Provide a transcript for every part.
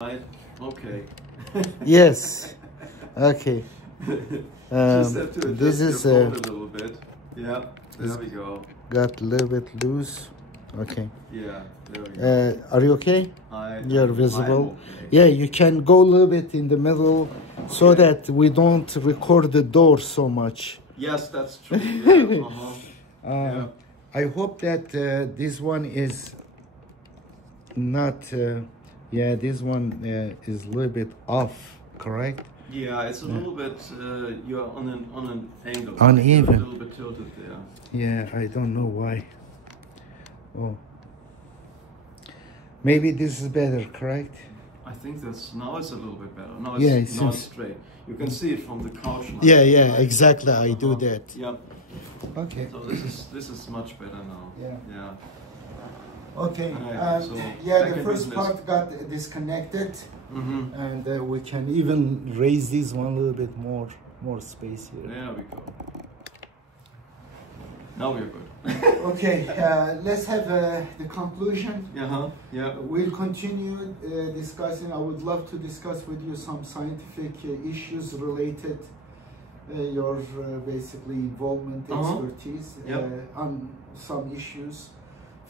Right. Okay. Yes. Okay. Just have to adjust this is your phone a little bit. Yeah. There we go. got a little bit loose. Okay. Yeah. There we go. Are you okay? You're visible. Okay. Yeah, you can go a little bit in the middle so that we don't record the door so much. Yes, that's true. Yeah. Yeah. I hope that this one is not. Yeah, this one is a little bit off, correct? Yeah, it's a little bit. You're on an angle. Uneven. You're a little bit tilted there. Yeah, I don't know why. Oh, maybe this is better, correct? I think now it's a little bit better. Now Yeah, it's not straight. You can see it from the couch. Now. Yeah, exactly. I do that. Yeah. Okay. So this is much better now. Yeah. Okay. So yeah, the first part got disconnected, and we can even raise this one a little bit more space here. There we go. Now we're good. Okay, let's have the conclusion. Yeah. We'll continue discussing. I would love to discuss with you some scientific issues related your basically involvement, expertise on some issues.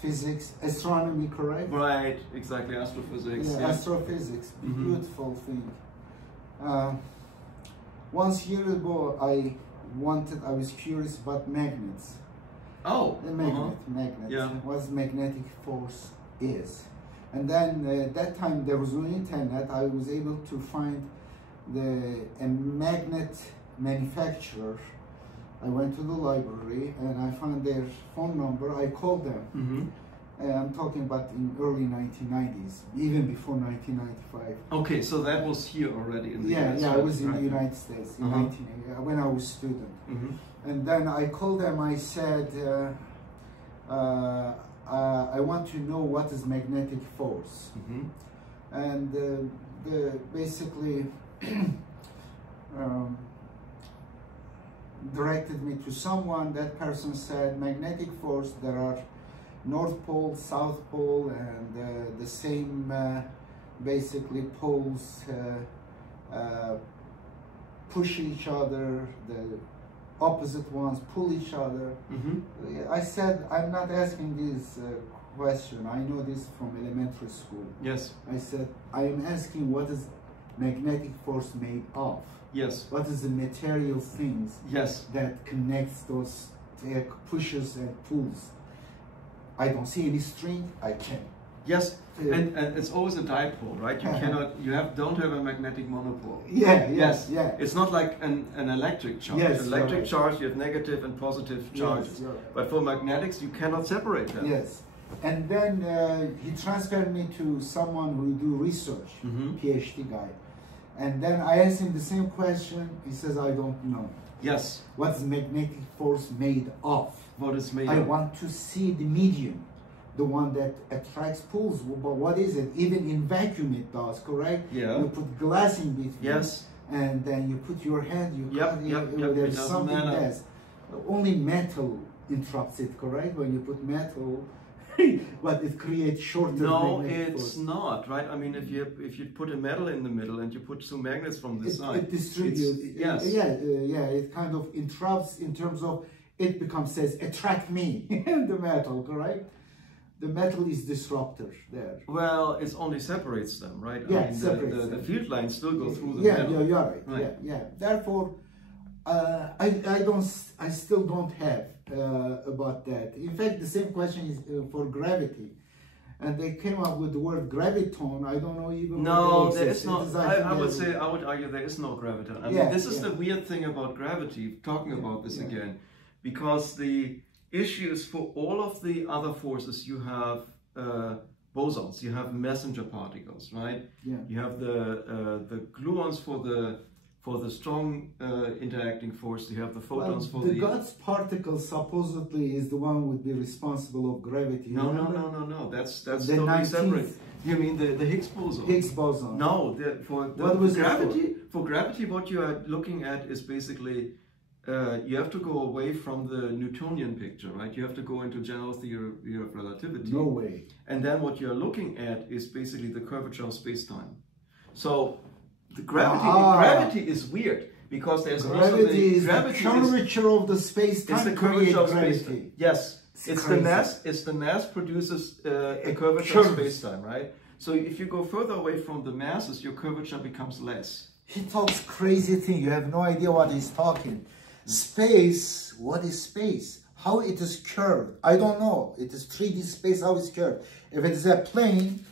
Physics, astronomy, correct? Right, exactly, astrophysics. Yeah, astrophysics, beautiful thing. Once year ago, I was curious about magnets. Oh, Magnet. Yeah. What magnetic force is. And then at that time there was no internet. I was able to find a magnet manufacturer. I went to the library and I found their phone number. I called them. I'm talking about in early 1990s, even before 1995. Okay, so that was here already in the United States. Yeah, I was in the United States in 1980, when I was a student. And then I called them, I said, I want to know what is magnetic force. And basically directed me to someone. That person said, magnetic force, there are North Pole, South Pole, and the same basically poles push each other, the opposite ones pull each other. I said, I'm not asking this question. I know this from elementary school. Yes. I said, I am asking what is magnetic force made of? Yes. What is the material things that connects those pushes and pulls? I don't see any string. I can. Yes, and it's always a dipole, right? You don't have a magnetic monopole. Yes. It's not like an electric charge. Yes, electric charge, you have negative and positive charges. Yes, but for magnetics, you cannot separate them. Yes. And then he transferred me to someone who do research, PhD guy. And then I asked him the same question. He says, I don't know. Yes. What's magnetic force made of? What is made I of? want to see the medium, the one that attracts pulls. But what is it? Even in vacuum it does, correct? Yeah. You put glass in between. Yes. And then you put your hand, there's It something matter. that's only metal interrupts it, correct? When you put metal, but it creates shorter. No, it's not, right? I mean, if you put a metal in the middle and you put two magnets from the side, it distributes. Yes. It kind of interrupts in terms of it says attract me the metal, correct? The metal is disruptor there. Well, it only separates them, right? Yeah, I mean, the field lines still go through the metal. Yeah, you're right. Yeah. Therefore, I still don't have about that. In fact, the same question is for gravity, and they came up with the word graviton. I don't know even. No, there is not. I would argue there is no graviton. I mean, this is the weird thing about gravity. Talking about this again, because the issues for all of the other forces, you have bosons, you have messenger particles, right? Yeah. You have the gluons for the strong interacting force. You have the photons for the God's particle supposedly is the one who would be responsible of gravity. No. That's totally separate. You mean the Higgs boson? Higgs boson. No, for gravity, what you are looking at is basically you have to go away from the Newtonian picture, right? You have to go into general theory of relativity. No way. And then what you're looking at is basically the curvature of space-time. So the gravity is weird because there's also the curvature of the space-time. It's the curvature of space-time. Yes, it's the mass. It's the mass produces a curvature of space-time, right? So if you go further away from the masses, your curvature becomes less. He talks crazy thing. You have no idea what he's talking. Space. What is space? How it is curved? I don't know. It is 3D space. How it's curved? If it is a plane.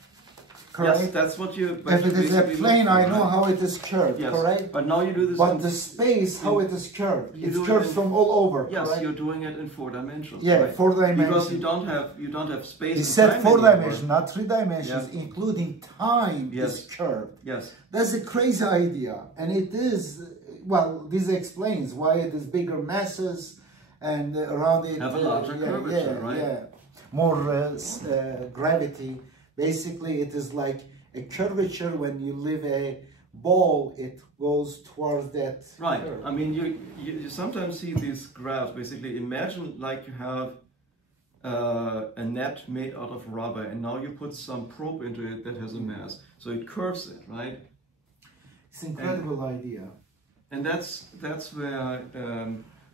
Correct? Yes, that's what you. If it is a plane, I know how it is curved, yes. Correct? But now you do this. But the space, how it is curved? It's curved from all over. Yes, correct? You're doing it in 4 dimensions. Yeah, right? 4 dimensions. Because you don't have space. He said 4 dimensions, not 3 dimensions, yes. Including time is curved. Yes. That's a crazy idea, and it is. Well, this explains why it is bigger masses, and around it have a larger curvature, right? Yeah, more gravity. Basically, it is like a curvature. When you leave a ball, it goes towards that. Right. curve. I mean, you sometimes see these graphs. Basically, imagine like you have a net made out of rubber, and now you put some probe into it that has a mass, so it curves it, right? It's an incredible idea. And that's where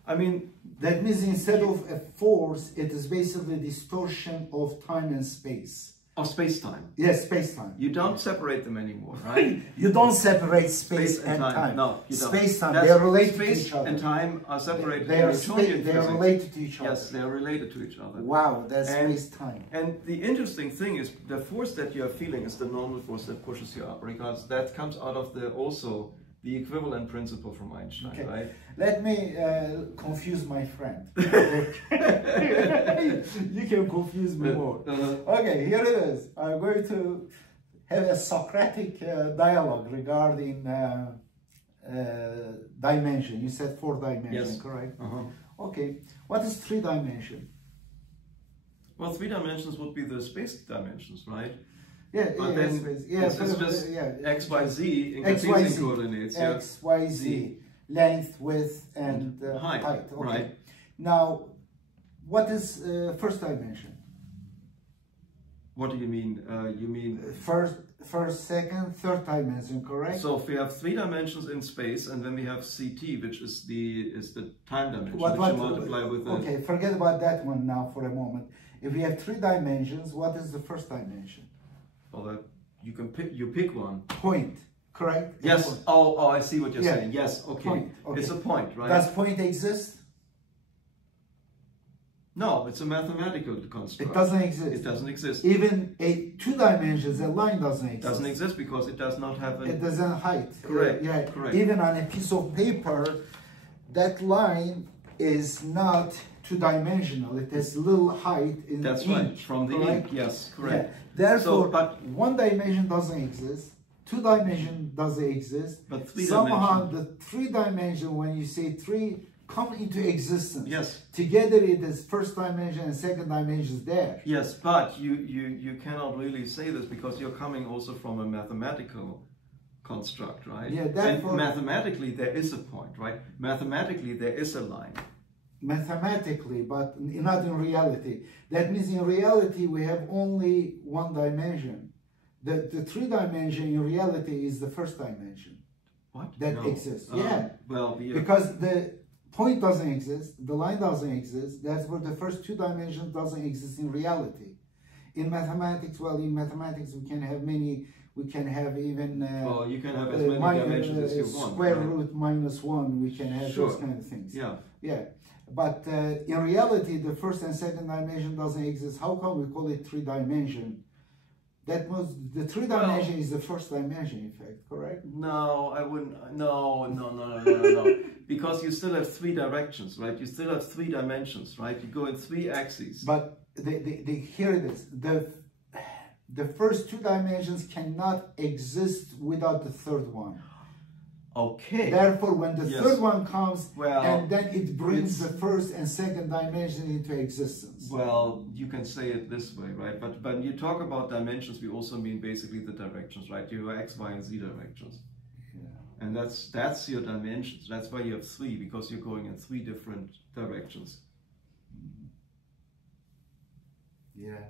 I mean. That means instead of a force, it is basically distortion of time and space. Of space-time. Yes, space-time. You don't separate them anymore, right? You don't separate space and time. No, you don't. Space-time, they are related to each other. Space and time are separated. They are related to each other. Yes, they are related to each other. Wow, that's space-time. And the interesting thing is the force that you are feeling is the normal force that pushes you up, because that comes out of the equivalent principle from Einstein, okay. Right? Let me confuse my friend. You can confuse me more. Okay, here it is. I'm going to have a Socratic dialogue regarding dimension. You said 4 dimensions, yes. Correct? Okay, what is 3 dimension? Well, 3 dimensions would be the space dimensions, right? Yeah, but then it's just x, y, z in Cartesian coordinates. X, y, z, length, width, and height. Okay. Right. Now, what is first dimension? What do you mean? You mean first, second, third dimension, correct? So if we have 3 dimensions in space, and then we have CT, which is the time dimension, which you multiply with. Okay, forget about that one now for a moment. If we have 3 dimensions, what is the first dimension? Well, that you pick one. Point, correct? Yes. Oh, I see what you're saying. Yes. Okay. Point. Okay. It's a point, right? Does point exist? No, it's a mathematical construct. It doesn't exist. It doesn't exist. Even 2 dimensions, a line doesn't exist. Doesn't exist because it does not have It doesn't height. Correct. Yeah. Correct. Even on a piece of paper, that line is not 2-dimensional. It has little height in That's ink. Right. From the ink. Yes. Correct. Yeah. Therefore, but 1 dimension doesn't exist. 2 dimension doesn't exist. But 3 somehow the 3 dimension, when you say 3, come into existence. Yes. Together it is first dimension and second dimension is there. Yes, but you cannot really say this because you're coming also from a mathematical construct, right? Yeah. And mathematically there is a point, right? Mathematically there is a line. Mathematically, but not in reality. That means in reality we have only 1 dimension. The 3 dimension in reality is the first dimension. What? That exists. Yeah. Well, because the point doesn't exist, the line doesn't exist. That's where the first 2 dimensions doesn't exist in reality. In mathematics, well, in mathematics we can have many. We can have even. Well, you can have as many dimensions as you want. Square root -1. We can have those kind of things. Yeah. Yeah. But in reality, the first and second dimension doesn't exist. How come we call it 3 dimension? That was the 3 dimension is the first dimension, in fact, correct? No, I wouldn't. No. Because you still have 3 directions, right? You still have 3 dimensions, right? You go in 3 axes. But here it is. The first 2 dimensions cannot exist without the third one. Okay. Therefore, when the third one comes, and then it brings the first and second dimension into existence. Well, you can say it this way, right? But when you talk about dimensions, we also mean basically the directions, right? You have X, Y, and Z directions. Yeah. And that's your dimensions. That's why you have 3, because you're going in 3 different directions. Yeah,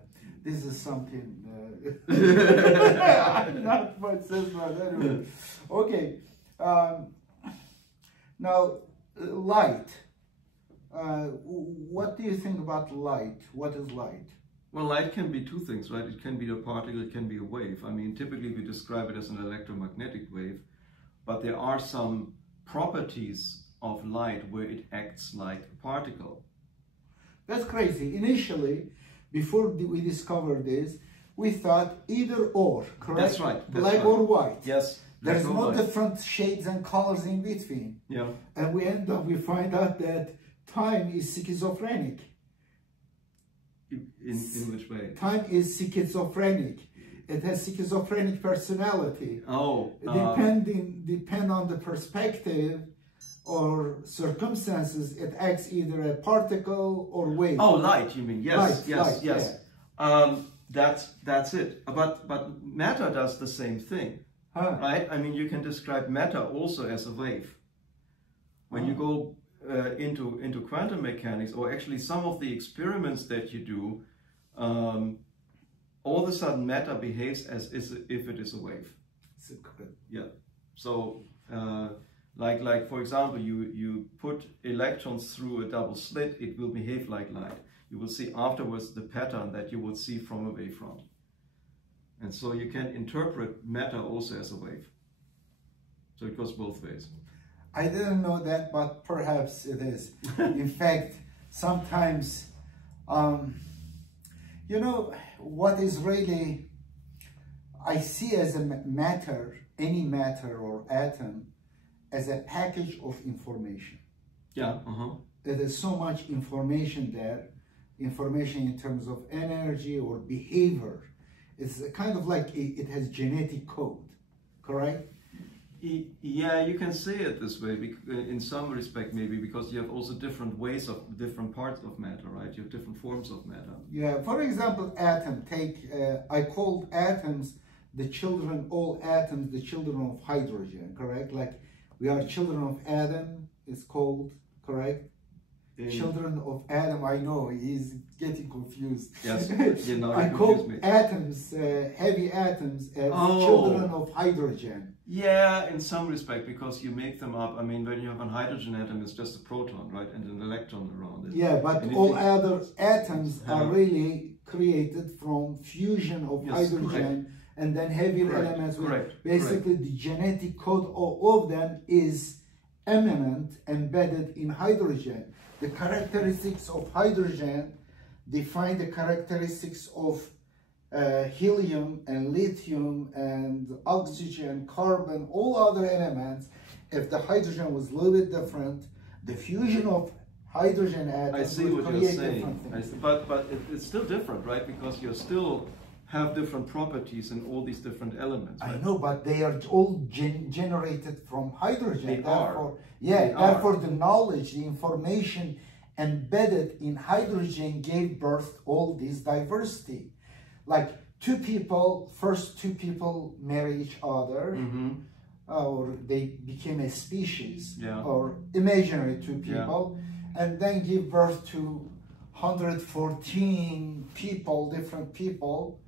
this is something not much sense, but anyway. Okay, now light. What do you think about light? What is light? Well, light can be two things, right? It can be a particle, it can be a wave. I mean, typically we describe it as an electromagnetic wave, but there are some properties of light where it acts like a particle. That's crazy. Initially, before we discovered this, we thought either or, correct? That's right. That's Black right. or white. Yes. There's no different shades and colors in between. Yeah. And we find out that time is schizophrenic. In which way? Time is schizophrenic. It has schizophrenic personality. Oh. Depend on the perspective or circumstances, it acts either a particle or wave. Oh, light, you mean? Yes, light, yes. Yeah. That's it. But matter does the same thing, right? I mean, you can describe matter also as a wave. When you go into quantum mechanics, or actually some of the experiments that you do, all of a sudden matter behaves as if it is a wave. Yeah. So, like for example, you put electrons through a double slit, it will behave like light. You will see afterwards the pattern that you would see from a wavefront. And so you can interpret matter also as a wave. So it goes both ways. I didn't know that, but perhaps it is. In fact, sometimes, you know, what is really, I see as a matter, any matter or atom, as a package of information. Yeah. There is so much information there, information in terms of energy or behavior. It's kind of like it has genetic code, correct? Yeah, you can say it this way, in some respect maybe, because you have also different ways of different parts of matter, right? You have different forms of matter. Yeah, for example, atom, I called atoms the children, all atoms, the children of hydrogen, correct? Like we are children of Adam, it's called, correct? Children of Adam, I know, he's getting confused. Yes, you know, I call atoms, heavy atoms, as children of hydrogen. Yeah, in some respect, because you make them up. I mean, when you have a hydrogen atom, it's just a proton, right? And an electron around it. Yeah, but all other atoms are really created from fusion of hydrogen and then heavier elements. Basically, the genetic code of all of them is immanent, embedded in hydrogen. The characteristics of hydrogen define the characteristics of helium and lithium and oxygen, carbon, all other elements. If the hydrogen was a little bit different, the fusion of hydrogen atoms would create different things. But it's still different, right? Because you still have different properties in all these different elements. Right? I know, but they are all generated from hydrogen. Therefore, the knowledge, the information embedded in hydrogen gave birth to all this diversity. Like first two people marry each other, or they became a species, or imaginary two people, and then give birth to 114 people, different people,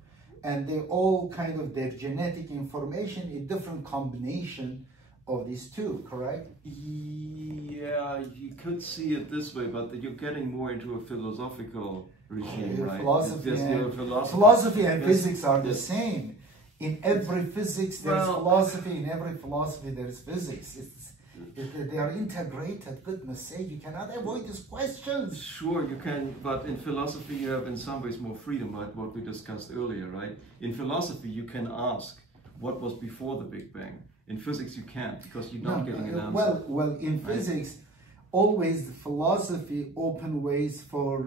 and they all kind of their genetic information in different combination of these two, correct? Yeah, you could see it this way, but you're getting more into a philosophical regime, right? Philosophy and physics are the same. In every physics, there's philosophy. In every philosophy, there's physics. They are integrated. Goodness sake, you cannot avoid these questions. Sure, you can, but in philosophy, you have in some ways more freedom, like what we discussed earlier, right? In philosophy, you can ask what was before the Big Bang. In physics, you can't, because you're not getting an answer. Well, in physics, always the philosophy open ways for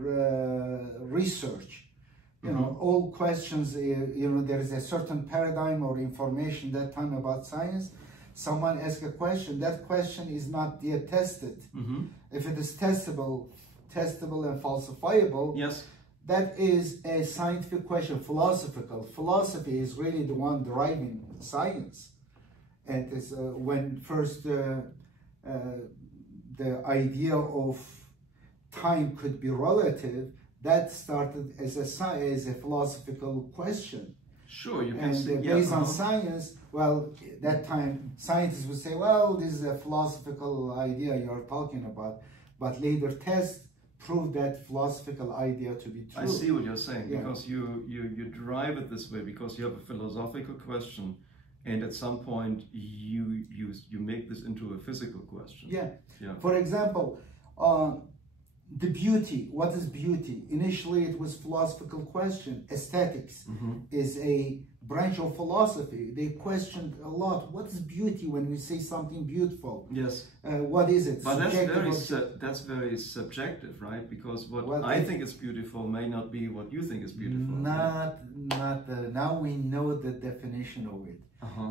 research. You know, all questions, you know, there is a certain paradigm or information that time about science. Someone asks a question, that question is not yet tested. If it is testable and falsifiable, that is a scientific question, philosophical. Philosophy is really the one driving science. And it's when first the idea of time could be relative, that started as a philosophical question. Sure, you can and see, based on science. Well, that time scientists would say, well, this is a philosophical idea you're talking about, but later tests proved that philosophical idea to be true. I see what you're saying, because you drive it this way because you have a philosophical question, and at some point you make this into a physical question. Yeah. For example, the beauty. What is beauty? Initially, it was philosophical question. Aesthetics is a branch of philosophy. They questioned a lot. What is beauty when we say something beautiful? Yes. What is it? But that's very subjective, right? Because what I think is beautiful may not be what you think is beautiful. Now we know the definition of it.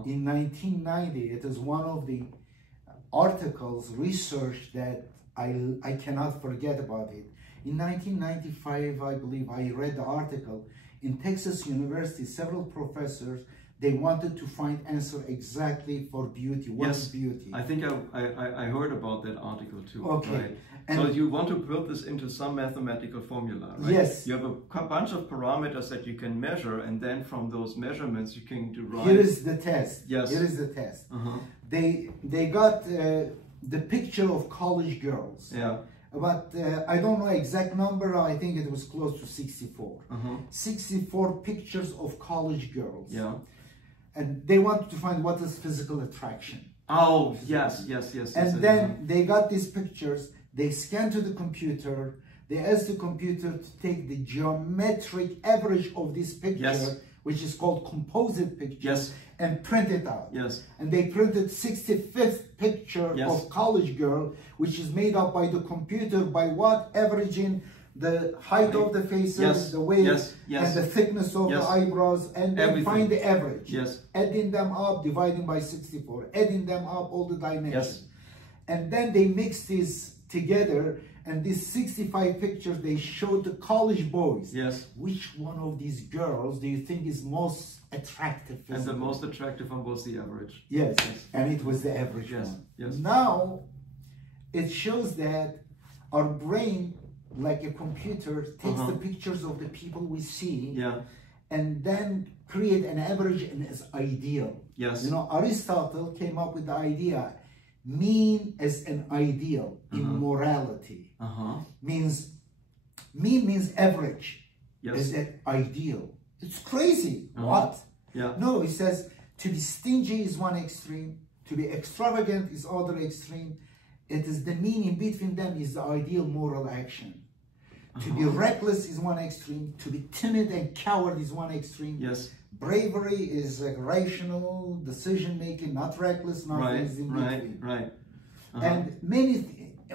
In 1990, it is one of the articles, research that I cannot forget about it. In 1995, I believe, I read the article. In Texas University, several professors, they wanted to find answer exactly for beauty. What is beauty? I think I heard about that article too. Okay. Right? So you want to build this into some mathematical formula, right? Yes. You have a bunch of parameters that you can measure, and then from those measurements you can derive... Here is the test. Yes. Here is the test. They got the picture of college girls. Yeah. But I don't know exact number. I think it was close to 64. 64 pictures of college girls. Yeah. And they wanted to find what is physical attraction. Oh, yes. And then they got these pictures. They scanned to the computer. They asked the computer to take the geometric average of this picture, which is called composite picture, and print it out. And they printed 65th picture of college girl, which is made up by the computer by what? Averaging the height of the faces, the weight, and the thickness of the eyebrows, and then find the average. Adding them up, dividing by 64, adding them up, all the dimensions. And then they mix these together, and these 65 pictures, they showed the college boys. Which one of these girls do you think is most attractive physically? And the most attractive one was the average. And it was the average one. Now, it shows that our brain, like a computer, takes the pictures of the people we see and then create an average and as ideal. You know, Aristotle came up with the idea, mean as an ideal in morality. Mean means average as an ideal. It's crazy. What? No, he says to be stingy is one extreme, to be extravagant is other extreme. It is the mean in between them is the ideal moral action. To be reckless is one extreme. To be timid and coward is one extreme. Bravery is rational decision making, not reckless, not in between. And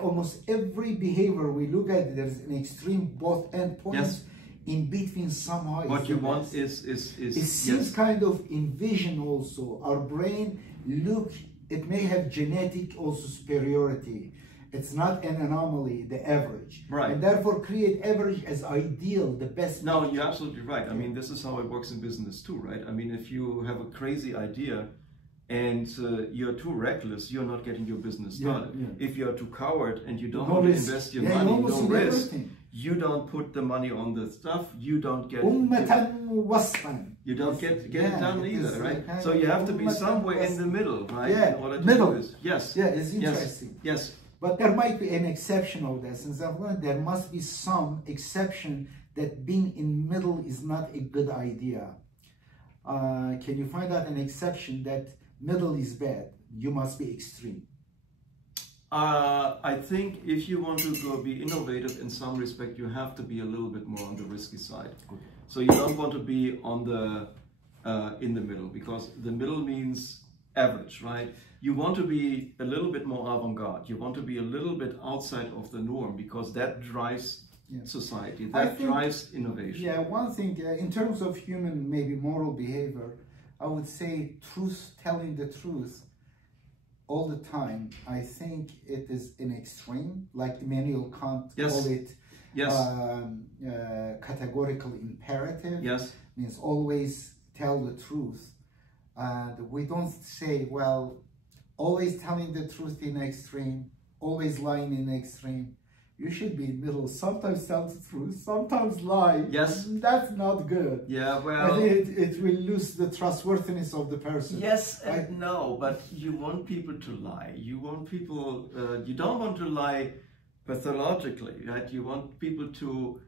almost every behavior we look at, there's an extreme both endpoints. In between somehow. What you want is it seems kind of in vision also. Our brain it may have genetic also superiority. It's not an anomaly, the average. And therefore create average as ideal, the best. No, you're absolutely right. I mean, this is how it works in business too, right? I mean, if you have a crazy idea and you're too reckless, you're not getting your business started. If you're too coward and you don't want to invest your money, no risk, you don't put the money on the stuff, you don't get you don't get it done either, right? So you have to be somewhere in the middle, right? In order to do this. It's interesting. But there might be an exception of that. Since I've learned there must be some exception that being in middle is not a good idea. Can you find out an exception that middle is bad? You must be extreme. I think if you want to be innovative in some respect, you have to be a little bit more on the risky side. So you don't want to be on the in the middle, because the middle means average, right? You want to be a little bit more avant-garde. You want to be a little bit outside of the norm, because that drives society. That drives innovation. One thing in terms of human maybe moral behavior, I would say telling the truth all the time. I think it is an extreme, like Immanuel Kant called it. Categorical imperative. Means always tell the truth. And we don't say, well, always telling the truth in extreme, always lying in extreme. you should be in the middle. Sometimes tell the truth, sometimes lie. Yes. That's not good. Yeah, well... I think it will lose the trustworthiness of the person. Yes and no, but you want people to lie. You want people... you don't want to lie pathologically, right? You want people to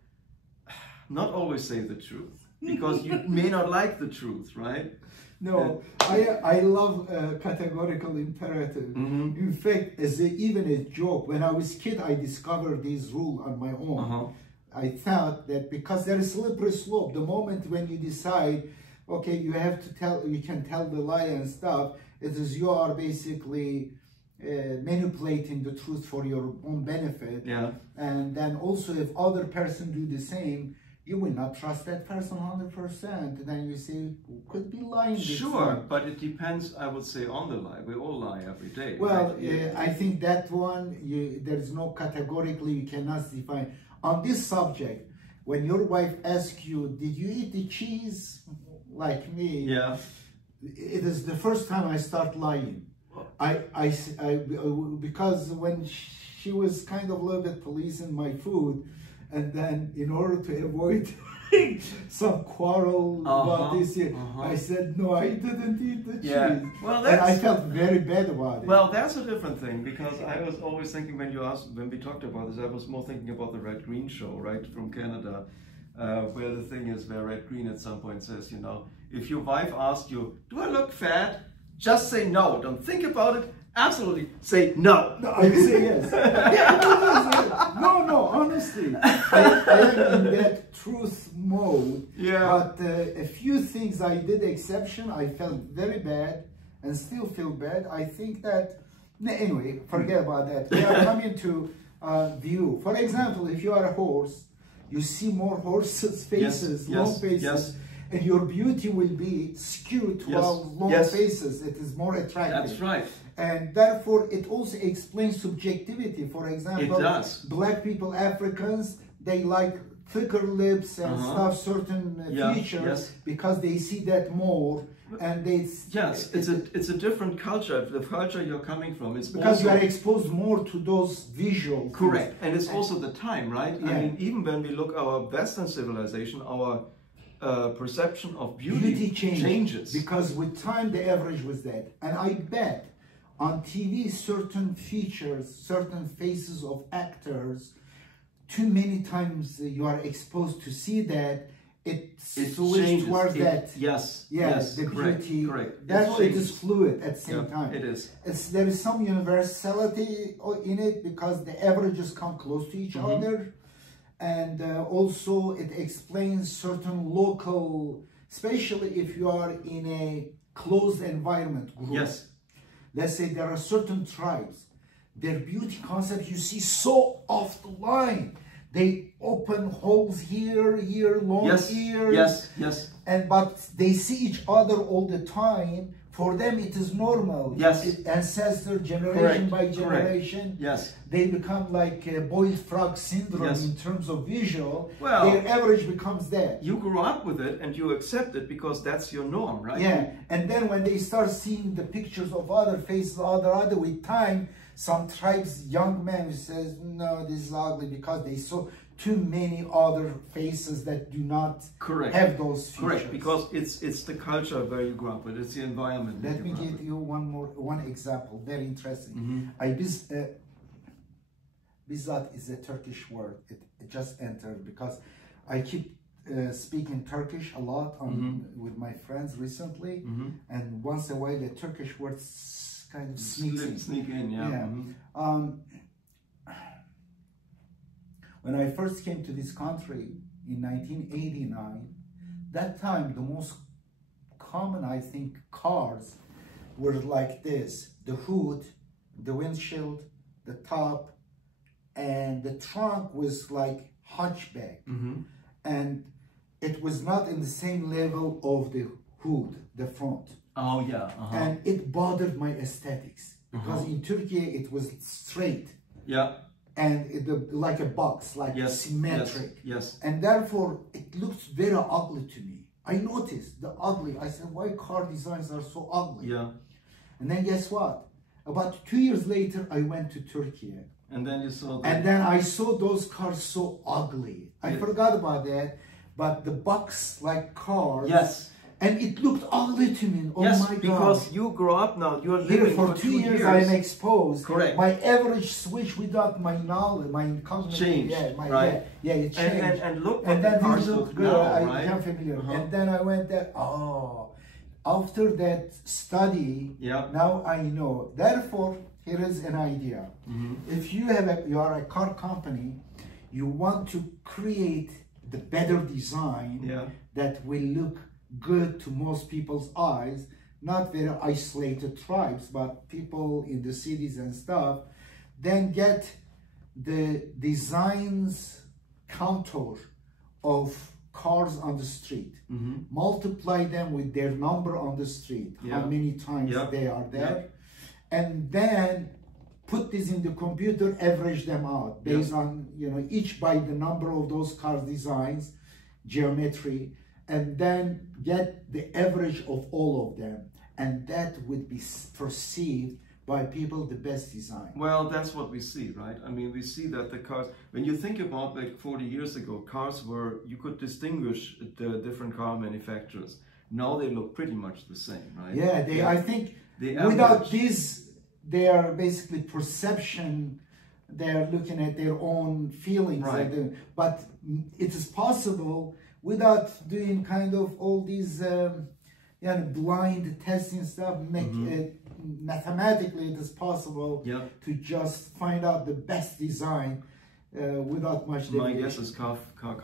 not always say the truth, because you may not like the truth, right? No, I love categorical imperative. Mm-hmm. In fact, even a joke, when I was a kid, I discovered this rule on my own. I thought that because there is slippery slope, the moment when you decide, okay, you have to tell, you can tell the lie and stuff, it is you are basically manipulating the truth for your own benefit. Yeah. And then also if other person do the same, you will not trust that person 100%. Then you say, could be lying. Sure, but it depends, I would say, on the lie. We all lie every day. Well, right? I think that one, there is no categorically, you cannot define. On this subject, when your wife asks you, did you eat the cheese? Like me, yeah. It is the first time I start lying. Because when she was kind of a little bit policing my food, and then in order to avoid some quarrel about this, I said, no, I didn't eat the cheese. Well, and I felt very bad about it. Well, that's a different thing, because I was always thinking when we talked about this, I was more thinking about the Red Green show, right, from Canada, where the thing is where Red Green at some point says, you know, if your wife asks you, do I look fat? Just say no. Don't think about it. Absolutely say no. No, I say yes. No, honestly. I am in that truth mode. Yeah. But a few things I did exception. I felt very bad and still feel bad. I think that, anyway, forget about that. We are coming to view. For example, if you are a horse, you see more horses' faces, long faces. And your beauty will be skewed towards long faces. It is more attractive. That's right. And therefore, it also explains subjectivity. For example, it does. Black people, Africans, they like thicker lips and stuff, certain features, because they see that more. And they it's a different culture. The culture you're coming from is because also, you are exposed more to those visuals. Correct, and it's also the time, right? I mean, even when we look our Western civilization, our perception of beauty changes. Because with time, the average was that. And I bet on TV, certain features, certain faces of actors, too many times you are exposed to see that, it switches towards that. Yes. The correct, beauty. Correct. That's why it is fluid at the same time. It is. There is some universality in it because the averages come close to each other. And also it explains certain local, especially if you are in a closed environment group. Yes. Let's say there are certain tribes, their beauty concept you see so off the line. They open holes here, long ears. Yes. But they see each other all the time. For them, it is normal. Yes. Ancestor, generation by generation. Yes. They become like boiled frog syndrome in terms of visual. Well, their average becomes that. You grew up with it and you accept it because that's your norm, right? Yeah. And then when they start seeing the pictures of other faces, other with time, some tribes, young men says, no, this is ugly because they saw too many other faces that do not have those features. Correct, because it's the culture where you grew up with, it's the environment. Let me give you one example, very interesting. Bizzat is a Turkish word. It just entered because I keep speaking Turkish a lot with my friends recently, and once in a while the Turkish words kind of sneak in. When I first came to this country in 1989, that time the most common, I think, cars were like this: the hood, the windshield, the top, and the trunk was like hunchback. And it was not in the same level of the hood, the front. Oh yeah. And it bothered my aesthetics because in Turkey it was straight. Yeah. And like a box, like symmetric. Yes. And therefore, it looks very ugly to me. I noticed the ugly. I said, why car designs are so ugly? Yeah. And then guess what? About 2 years later, I went to Turkey. And then you saw And then I saw those cars so ugly. I forgot about that. But the box-like cars. Yes. And it looked ugly to me. Oh yes, my God. because you grow up now. You're Here living for 2 years. I'm exposed. Correct. My average switch without my knowledge, my cognitive changed. Yeah, it changed. And look, and then cars these look good. now, I right? became familiar. And then I went there. Oh, after that study, now I know. Therefore, here is an idea. If you are a car company, you want to create the better design that will look good to most people's eyes, not very isolated tribes, but people in the cities and stuff, then get the designs contour of cars on the street, multiply them with their number on the street, how many times they are there, and then put this in the computer, average them out based on, each by the number of those cars designs, geometry, and then get the average of all of them, and that would be perceived by people the best design. Well, that's what we see, right? I mean, we see that the cars, when you think about like 40 years ago, cars were, you could distinguish the different car manufacturers. Now they look pretty much the same, right? Yeah, I think without this, they are basically perception, they're looking at their own feelings. Right. But it is possible without doing kind of all these blind testing stuff, mathematically it is possible to just find out the best design without much deviation. My guess is car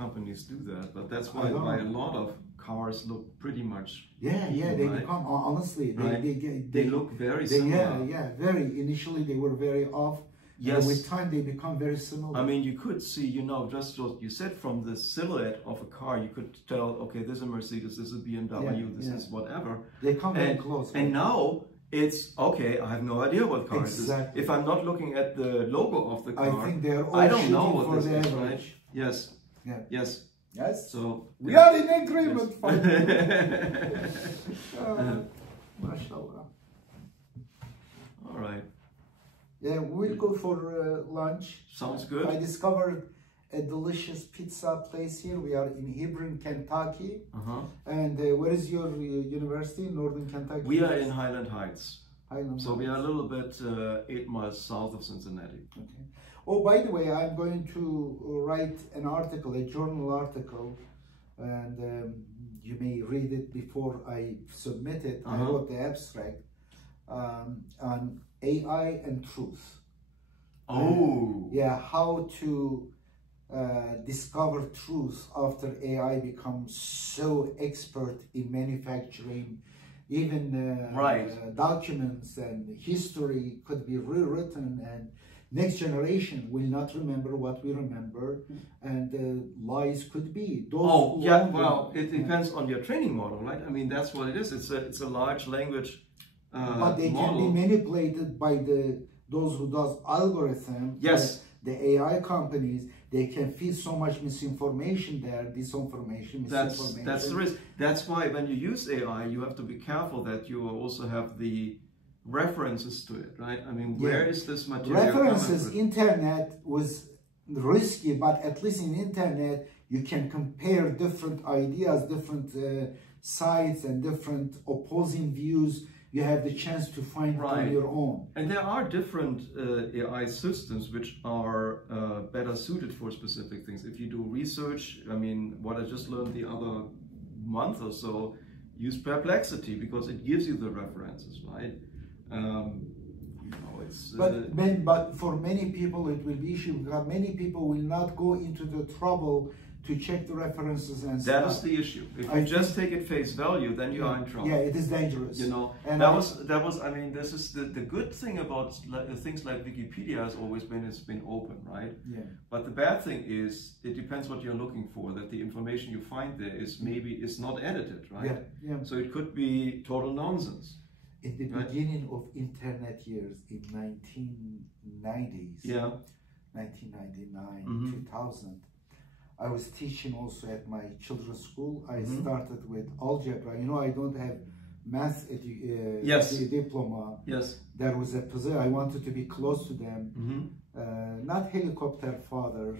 companies do that, but that's why a lot of cars look pretty much they become, honestly, they look very similar. Very. Initially they were very off. Yes. With time, they become very similar. I mean, you could see, just what you said, from the silhouette of a car, you could tell, okay, this is a Mercedes, this is a BMW, this is whatever. They come very close. And now it's, okay, I have no idea what car it is. If I'm not looking at the logo of the car, I think they're all I don't know for what the this is, average. right? Yes. Yeah. Yes. Yes. So we are in agreement. Mashallah. All right. Yeah, we'll go for lunch. Sounds good. I discovered a delicious pizza place here. We are in Hebron, Kentucky. And where is your university? Northern Kentucky? We are in Highland Heights. So we are a little bit 8 miles south of Cincinnati. Okay. Oh, by the way, I'm going to write an article, a journal article, and you may read it before I submit it. I wrote the abstract on AI and truth. Oh. How to discover truth after AI becomes so expert in manufacturing. Even documents and history could be rewritten, and next generation will not remember what we remember, and lies could be. It depends on your training model, right? I mean, that's what it is. It's a large language but they model. can be manipulated by those who does algorithm. Yes. The AI companies, they can feed so much misinformation there, disinformation, misinformation. That's the risk. That's why when you use AI, you have to be careful that you also have the references to it, right? I mean, where is this material? References, internet was risky, but at least in internet, you can compare different ideas, different sides, and different opposing views. You have the chance to find it on your own. And there are different AI systems which are better suited for specific things. If you do research, I mean, what I just learned the other month or so, use Perplexity because it gives you the references, right? But for many people it will be issue because many people will not go into the trouble to check the references and stuff. That is the issue. If you just take it face value, then you are in trouble. Yeah, it is dangerous. And that was. I mean, this is the good thing about things like Wikipedia has always been it's been open, right? Yeah. But the bad thing is it depends what you're looking for. That the information you find there is not edited, right? Yeah. So it could be total nonsense. In the beginning of internet years, in 1990s, 1999, 2000. I was teaching also at my children's school. I started with algebra. I don't have math yes. diploma. Yes. There was a position, I wanted to be close to them. Not helicopter father,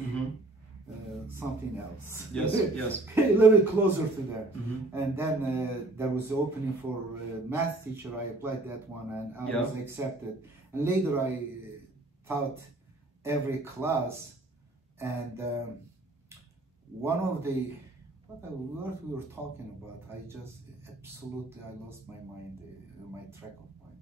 something else. Yes, yes. A little bit closer to them. And then there was the opening for math teacher. I applied that one and I was accepted. And later I taught every class. And one of the, what we were talking about, I just absolutely, I lost my mind, my track of mind.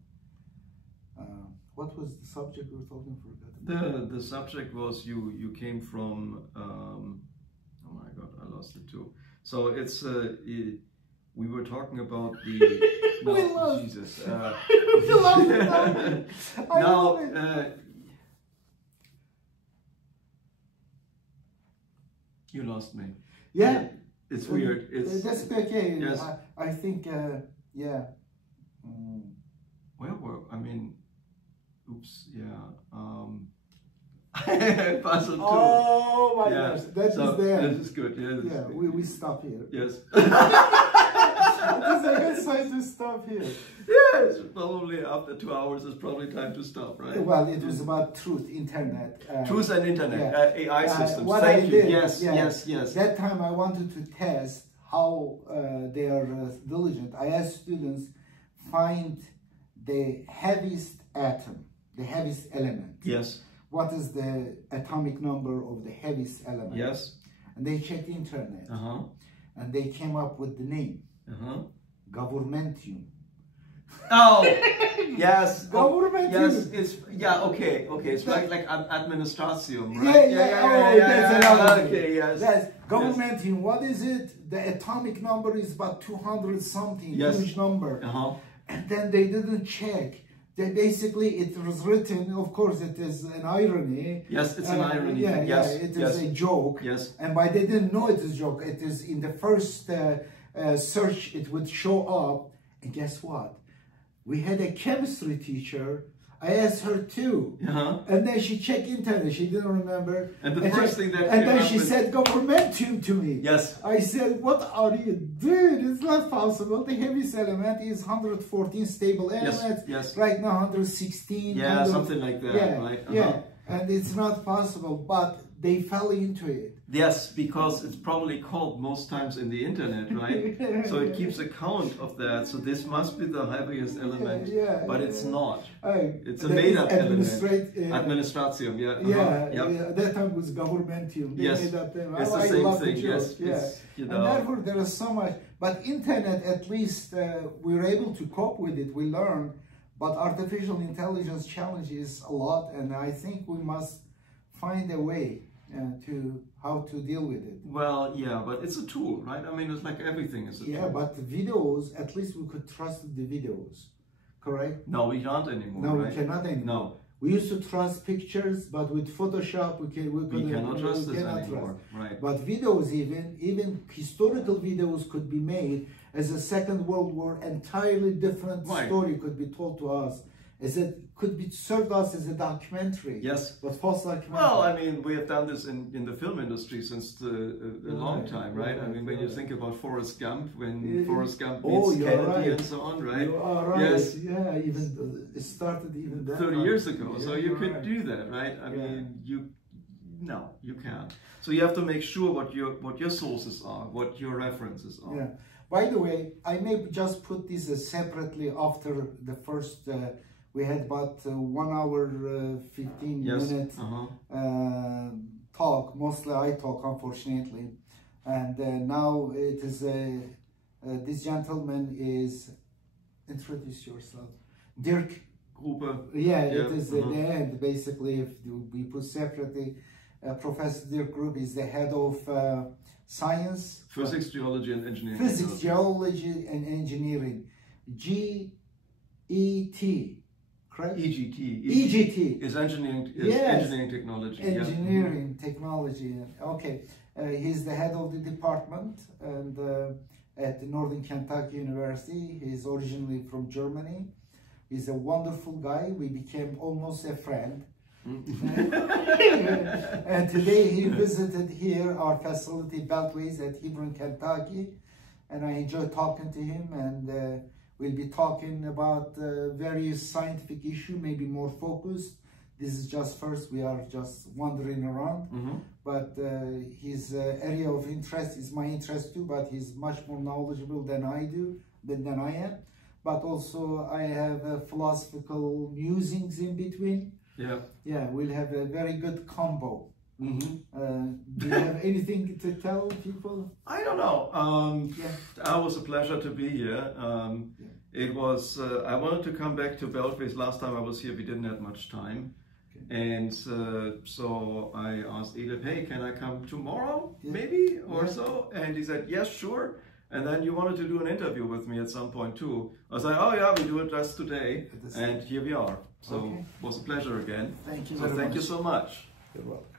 What was the subject we were talking about? The subject was you came from, oh my God, I lost it too. So it's, we were talking about the, no, Jesus. We lost it. Now, you lost me. Yeah. It's weird. It's, that's okay. Yes. I think, yeah. Well, I mean, oops, yeah. Puzzle too. Oh my gosh, that is there. This is good. Yes. Yeah, we stop here. Yes. It's a good sign to stop here. Yeah, it's probably after 2 hours. It's probably time to stop, right? Well, it was about truth, internet. Truth and internet, AI systems. What Thank I you. did, Yes. That time I wanted to test how they are diligent. I asked students find the heaviest atom, the heaviest element. Yes. What is the atomic number of the heaviest element? Yes. And they checked the internet. And they came up with the name. Governmentium. Oh, yes. Government. Yes, it's okay. It's like administration, right? That's another thing. Okay, yes. That's government. What is it? The atomic number is about 200 something, huge number. And then they didn't check. They basically, it was written, of course it is an irony. Yes, it's an irony. It is a joke. Yes. And why they didn't know it is a joke, it is in the first search, it would show up. And guess what? We had a chemistry teacher. I asked her too. And then she checked internet. She didn't remember. And the first thing that and then she said governmentum to me. Yes. I said, what are you doing? It's not possible. The heaviest element is 114 stable elements. Yes. Right now 116. Yeah, something like that. Yeah. Right? Yeah. And it's not possible, but they fell into it. Yes, because it's probably called most times in the internet, right? So it keeps account of that. So this must be the heaviest element, but it's not. It's a made-up element. Administration, That time was governmentum. They made up them. It's the same thing. Yes, and therefore there is so much. But internet, at least we were able to cope with it. We learned. But artificial intelligence challenges a lot, and I think we must find a way to how to deal with it. Well, yeah, but it's a tool, right? I mean, it's like everything is a tool. Yeah, but videos, at least we could trust the videos, correct? No, we can't anymore. No, right? we cannot anymore. No. We used to trust pictures, but with Photoshop, we cannot trust this anymore. Right. But videos, even historical videos could be made as a Second World War, entirely different story could be told to us. As it could be served us as a documentary. Yes. But false documentary. Well, I mean, we have done this in the film industry since a long time, right? I mean, when you think about Forrest Gump, when Forrest Gump meets Kennedy and so on, right? You are right. Yes. Yeah, even it started even that 30 years ago. So you could do that, right? I mean, no, you can't. So you have to make sure what your sources are, what your references are. Yeah. By the way, I may just put this separately after the first. We had about 1 hour 15 minutes talk. Mostly I talk, unfortunately. And now it is this gentleman is, introduce yourself, Dirk. Grupe. Yeah, it is the end. Basically, if we put separately, Professor Dirk Grupe is the head of science, physics, geology, and engineering. Physics, geology, and engineering. GET. EGT is engineering, engineering technology. Engineering technology. Okay, he's the head of the department and at Northern Kentucky University. He's originally from Germany. He's a wonderful guy. We became almost a friend. And today he visited here our facility Beltways at Hebron, Kentucky, and I enjoyed talking to him. And We'll be talking about various scientific issues, maybe more focused. This is just first, we are just wandering around, but his area of interest is my interest too, but he's much more knowledgeable than I am. But also I have philosophical musings in between. Yeah, we'll have a very good combo. Do you have anything to tell people? I don't know. It was a pleasure to be here. It was, I wanted to come back to Belfast. Last time I was here, we didn't have much time. And so I asked Edip, hey, can I come tomorrow, maybe, or so? And he said, yes, sure. And then you wanted to do an interview with me at some point too. I was like, oh yeah, we do it just today. And here we are. So it was a pleasure again. Thank you very much. Thank you so much. You're welcome.